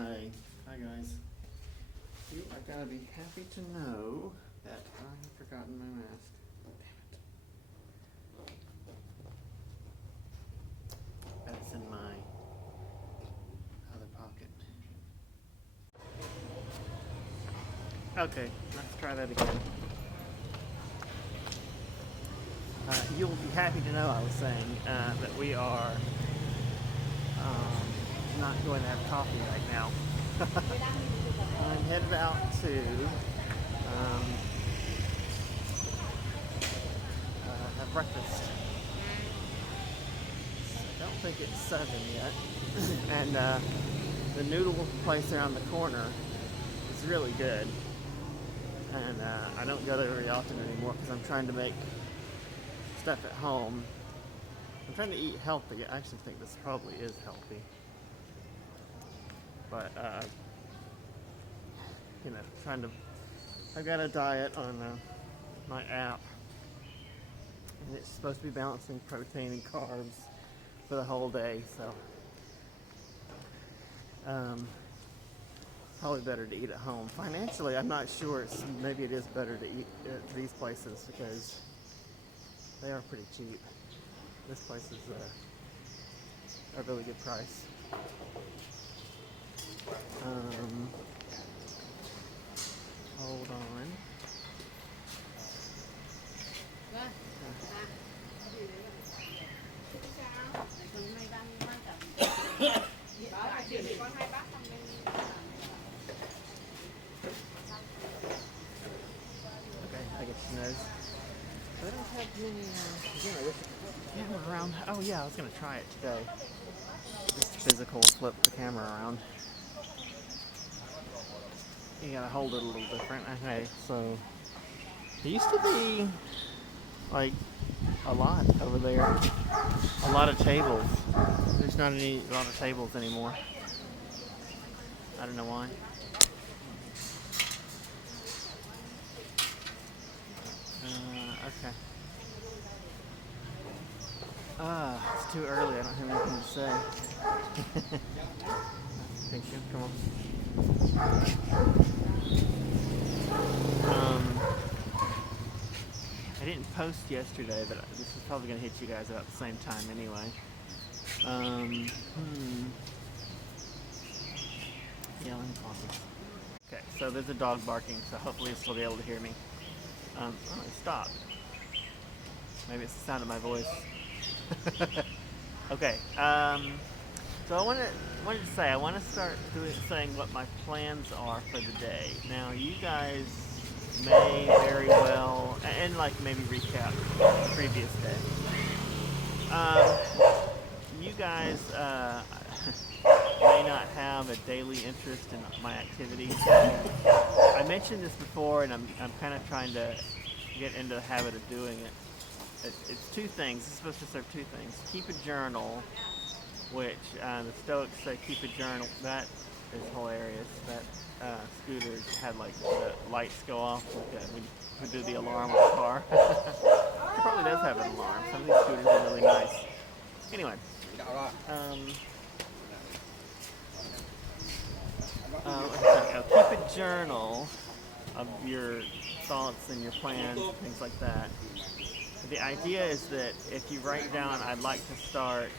Hi guys. You are gonna be happy to know that I've forgotten my mask. Damn it. That's in my other pocket. Okay, let's try that again. You'll be happy to know, I was saying, that we are not going to have coffee right now. I'm headed out to have breakfast. I don't think it's 7 yet. And the noodle place around the corner is really good. And I don't go there very often anymore because I'm trying to make stuff at home. I'm trying to eat healthy. I actually think this probably is healthy. But, you know, I've got a diet on my app. And it's supposed to be balancing protein and carbs for the whole day, so probably better to eat at home. Financially, I'm not sure. Maybe it is better to eat at these places because they are pretty cheap. This place is a really good price. Hold on. Okay, I get your nose. I don't have many, again, I wish I could flip the camera around. Oh yeah, I was going to try it today. Just physical flip the camera around. You gotta hold it a little different. Okay, so there used to be like a lot over there. A lot of tables. There's not a lot of tables anymore. I don't know why. Okay. It's too early. I don't have anything to say. Thank you. Come on. I didn't post yesterday, but this is probably going to hit you guys about the same time anyway. Yeah, let me pause it. Okay, so there's a dog barking, so hopefully you'll still be able to hear me. Oh, it stopped. Maybe it's the sound of my voice. Okay, so I wanted to say, I want to start saying what my plans are for the day. Now, you guys may very well, and like maybe recap the previous day. You guys may not have a daily interest in my activities. I mentioned this before, and I'm kind of trying to get into the habit of doing it. It's two things. It's supposed to serve two things. Keep a journal, which the Stoics say keep a journal. That is hilarious. That scooter had like the lights go off when you do the alarm on the car. It probably does have an alarm. Some of these scooters are really nice. Anyway, keep a journal of your thoughts and your plans and things like that. The idea is that if you write down, I'd like to start,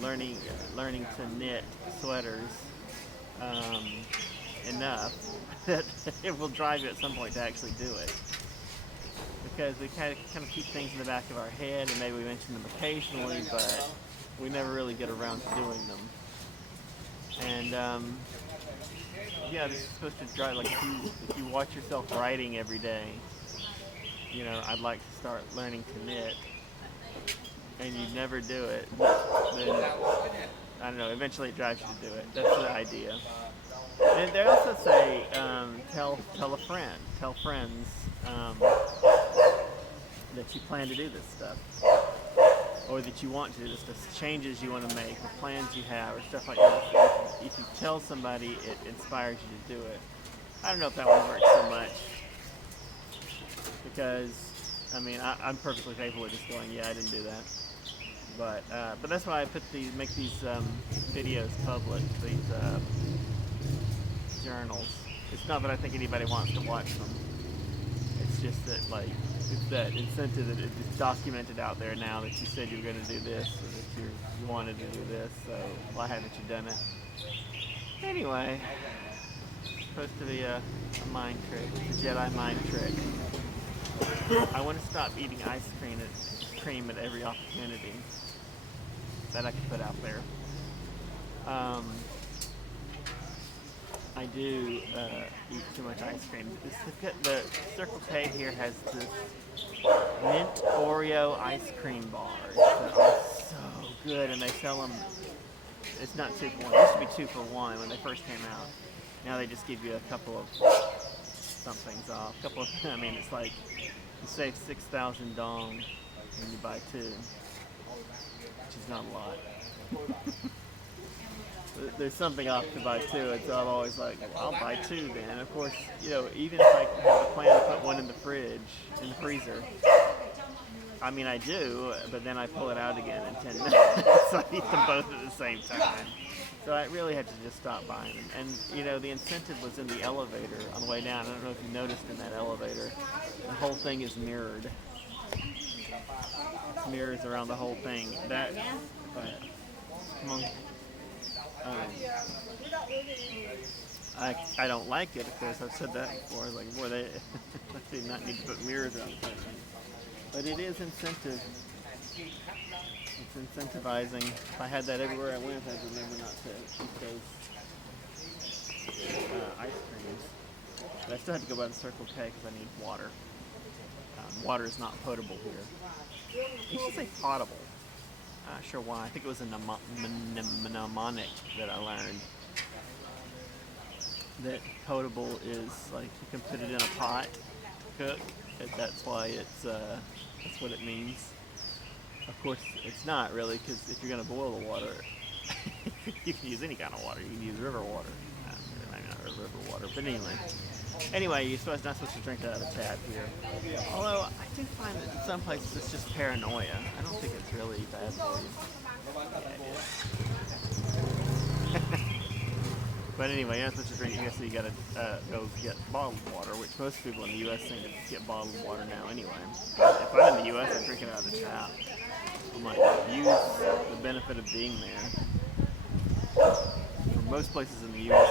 learning to knit sweaters enough that it will drive you at some point to actually do it. Because we kind of keep things in the back of our head, and maybe we mention them occasionally, but we never really get around to doing them. And yeah, this is supposed to drive, like if you watch yourself writing every day, I'd like to start learning to knit, and you never do it, then, I don't know, eventually it drives you to do it. That's the idea. And they also say, tell a friend, tell friends that you plan to do this stuff, or that you want to do this stuff, changes you want to make, or plans you have, or stuff like that. If you tell somebody, it inspires you to do it. I don't know if that one works so much, because, I'm perfectly capable of just going, yeah, I didn't do that. But that's why I make these videos public, these journals. It's not that I think anybody wants to watch them. It's just that like it's that incentive that it's documented out there now that you said you were going to do this or that you wanted to do this. So why haven't you done it? Anyway, it's supposed to be a mind trick, a Jedi mind trick. I want to stop eating ice cream at every opportunity that I can put out there. I do eat too much ice cream. The Circle K here has this mint Oreo ice cream bars that are so good, and they sell them. It's not 2 for 1. It used to be 2 for 1 when they first came out. Now they just give you a couple of somethings off. I mean, it's like you save 6,000 dong when you buy 2, which is not a lot. There's something off to buy 2, and so I'm always like, well, I'll buy 2 then. Of course, even if I have a plan to put one in the freezer, I mean, I do, but then I pull it out again in 10 minutes, so I eat them both at the same time. So I really had to just stop buying them. And, the incentive was in the elevator on the way down. I don't know if you noticed in that elevator, the whole thing is mirrored. It's mirrors around the whole thing. Come on. I don't like it, of course. I've said that before. Like, boy, they do not need to put mirrors around the thing. But it is incentive. It's incentivizing. If I had that everywhere I went, I'd remember not to eat those ice creams. But I still had to go by the Circle K because I need water. Water is not potable here. You should say potable. Not sure why. I think it was a mnemonic that I learned. That potable is like you can put it in a pot to cook. That's why that's what it means. Of course, it's not really, because if you're going to boil the water, you can use any kind of water. You can use river water. Maybe not river water, but anyway, you're not supposed to drink it out of a tap here. Although I do find that in some places it's just paranoia. I don't think it's really bad for you. Yeah, it is. But anyway, you're not supposed to drink it, so you gotta go get bottled water, which most people in the U.S. seem to get bottled water now anyway. If I'm in the U.S., I drink it out of the tap. I'm like, use the benefit of being there. For most places in the U.S.,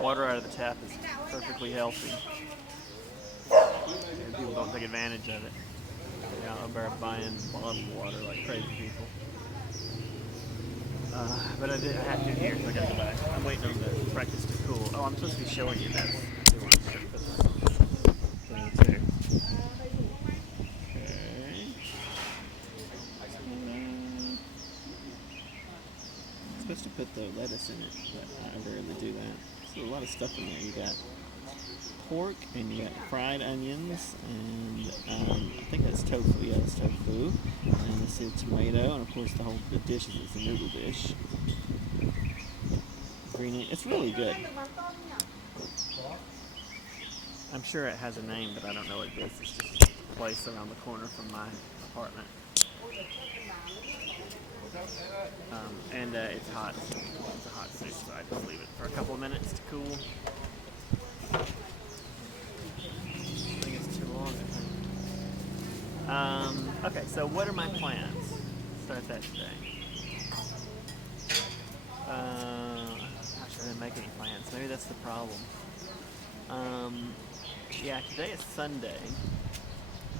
water out of the tap is perfectly healthy. And people don't take advantage of it. They're buying bottled water like crazy people. But I have to here, so I gotta go back. I'm waiting on the practice to cool. Oh, I'm supposed to be showing you this. Okay. I'm supposed to put the lettuce in it, but I rarely do that. So a lot of stuff in there. You got pork, and you got fried onions, and I think that's tofu. Yeah, that's tofu. And this is tomato, and of course the dish is a noodle dish. Green. It's really good. I'm sure it has a name, but I don't know what it is. It's just a place around the corner from my apartment. And it's hot. It's a hot soup, so I just leave it for a couple of minutes to cool. I think it's too long, I think. Okay, so what are my plans? Start that today. Not sure I didn't make any plans. Maybe that's the problem. Yeah, today is Sunday,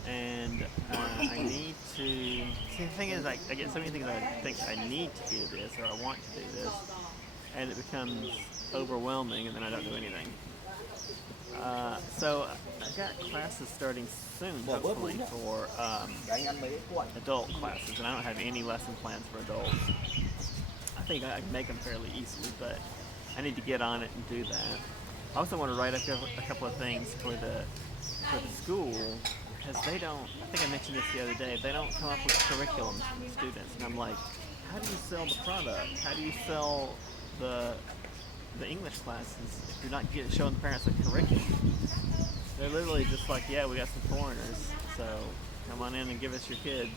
and I need to. See, the thing is, I get so many things I think I need to do this or I want to do this, and it becomes overwhelming, and then I don't do anything. So I've got classes starting soon, hopefully, for adult classes, and I don't have any lesson plans for adults. I think I can make them fairly easily, but I need to get on it and do that. I also want to write a couple of things for the school, because they don't, I think I mentioned this the other day, they don't come up with curriculums for the students, and I'm like, how do you sell the product? How do you sell the English classes if you're not showing the parents a curriculum? They're literally just like, yeah, we got some foreigners, so come on in and give us your kids.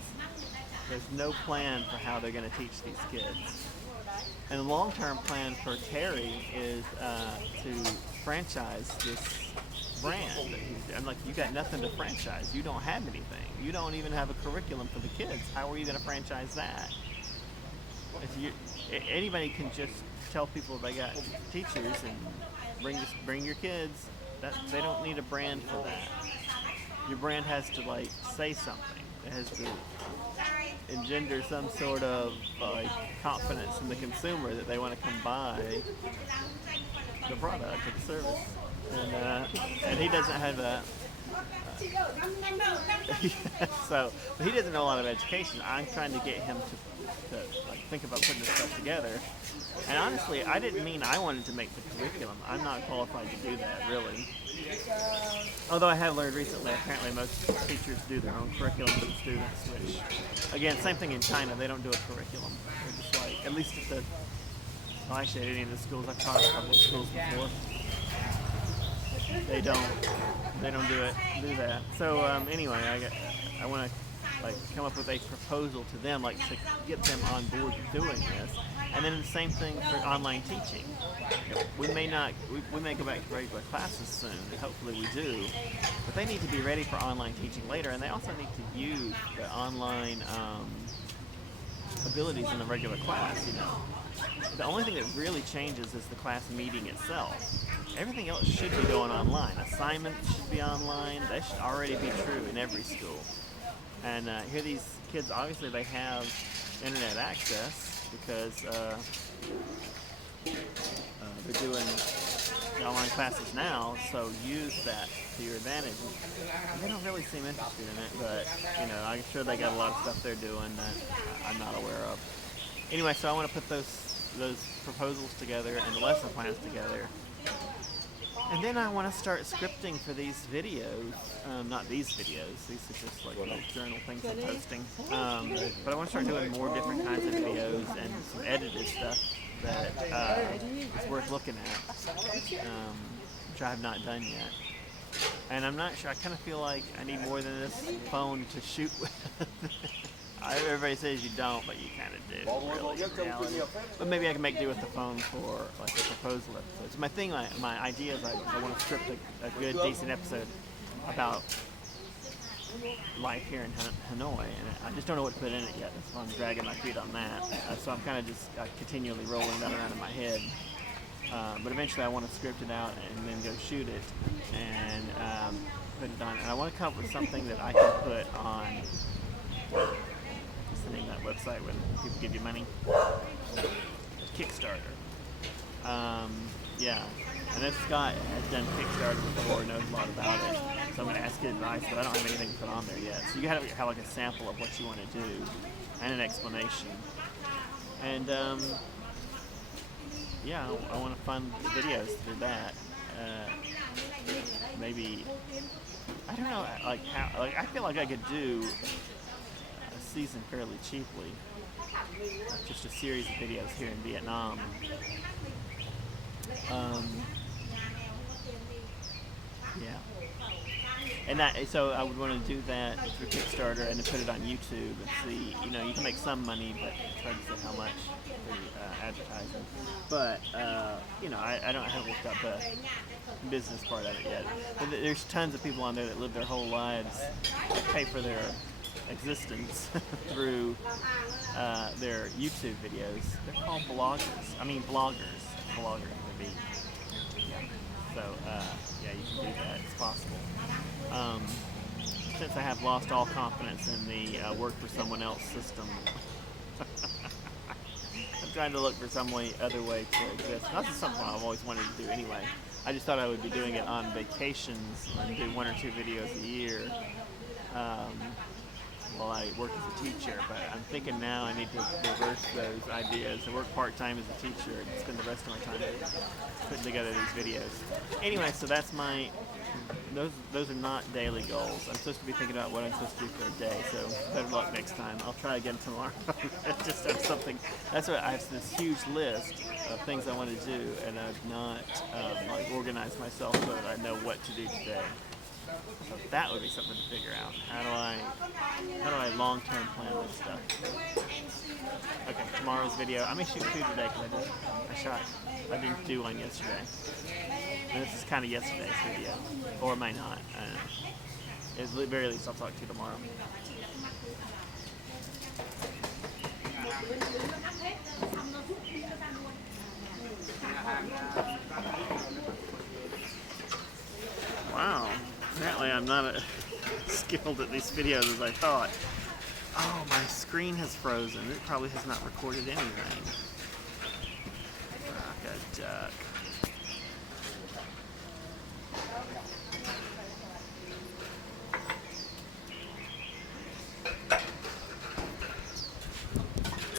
There's no plan for how they're going to teach these kids. And the long-term plan for Terry is to franchise this brand. I'm like, you got nothing to franchise. You don't have anything. You don't even have a curriculum for the kids. How are you going to franchise that? If you, anybody can just tell people they got teachers and bring your kids. That they don't need a brand for that. Your brand has to like say something. It has to engender some sort of confidence in the consumer that they want to come buy the product or the service. And he doesn't have that. So but he doesn't know a lot of education. I'm trying to get him to like think about putting this stuff together. And honestly, I didn't mean I wanted to make the curriculum. I'm not qualified to do that, really. Although I have learned recently, apparently most teachers do their own curriculum for the students, which, again, same thing in China. They don't do a curriculum. They're just like, at least at the, well, actually at any of the schools, I've taught a couple of schools before. They don't do that. So anyway, I want to like come up with a proposal to them, like to get them on board doing this. And then the same thing for online teaching. We may go back to regular classes soon, and hopefully we do. But they need to be ready for online teaching later, and they also need to use the online abilities in the regular class. You know, the only thing that really changes is the class meeting itself. Everything else should be going online. Assignments should be online. That should already be true in every school. And here these kids, obviously they have internet access because they're doing the online classes now, so use that to your advantage. And they don't really seem interested in it, but you know, I'm sure they got a lot of stuff they're doing that I'm not aware of. Anyway, so I want to put those proposals together and the lesson plans together. And then I want to start scripting for these videos. Not these videos. These are just like little journal things I'm posting. But I want to start doing more different kinds of videos and some edited stuff that is worth looking at, which I have not done yet. And I'm not sure. I kind of feel like I need more than this phone to shoot with. Everybody says you don't, but you kind of do, really, in reality. But maybe I can make do with the phone for like a proposal episode. So my idea is I want to script a good, decent episode about life here in Hanoi, and I just don't know what to put in it yet. That's why I'm dragging my feet on that. So I'm kind of just continually rolling that around in my head. But eventually I want to script it out and then go shoot it and put it on. And I want to come up with something that I can put on. What's the name of that website when people give you money? Kickstarter. Yeah. And this Scott has done Kickstarter before, knows a lot about it. So I'm going to ask his advice, but I don't have anything to put on there yet. So you got to have like a sample of what you want to do and an explanation. And yeah, I want to fund the videos through that. Maybe I don't know, like how. Like I feel like I could do a season fairly cheaply, just a series of videos here in Vietnam. Yeah. And so I would want to do that through Kickstarter and then put it on YouTube and see, you know, you can make some money, but it's hard to say how much for advertising. But, you know, I don't have looked up the business part of it yet. But there's tons of people on there that live their whole lives, pay for their existence through their YouTube videos. They're called bloggers. I mean bloggers. Blogger would be. So, yeah, you can do that. It's possible. Since I have lost all confidence in the work for someone else system, I'm trying to look for some other way to exist. That's just something I've always wanted to do anyway. I just thought I would be doing it on vacations and do 1 or 2 videos a year while I work as a teacher. But I'm thinking now I need to reverse those ideas and work part-time as a teacher and spend the rest of my time putting together these videos. Anyway, so that's those are not daily goals. I'm supposed to be thinking about what I'm supposed to do for a day, so better luck next time. I'll try again tomorrow. Just have something. That's what I have, this huge list of things I want to do, and I've not like organized myself so that I know what to do today. So that would be something to figure out. How do I long-term plan this stuff? Okay, tomorrow's video. I'm gonna shoot two today because I didn't do one yesterday. And this is kind of yesterday's video, or it might not. I don't know. At the very least, I'll talk to you tomorrow. Wow, apparently I'm not as skilled at these videos as I thought. Oh, my screen has frozen. It probably has not recorded anything. Rock a duck.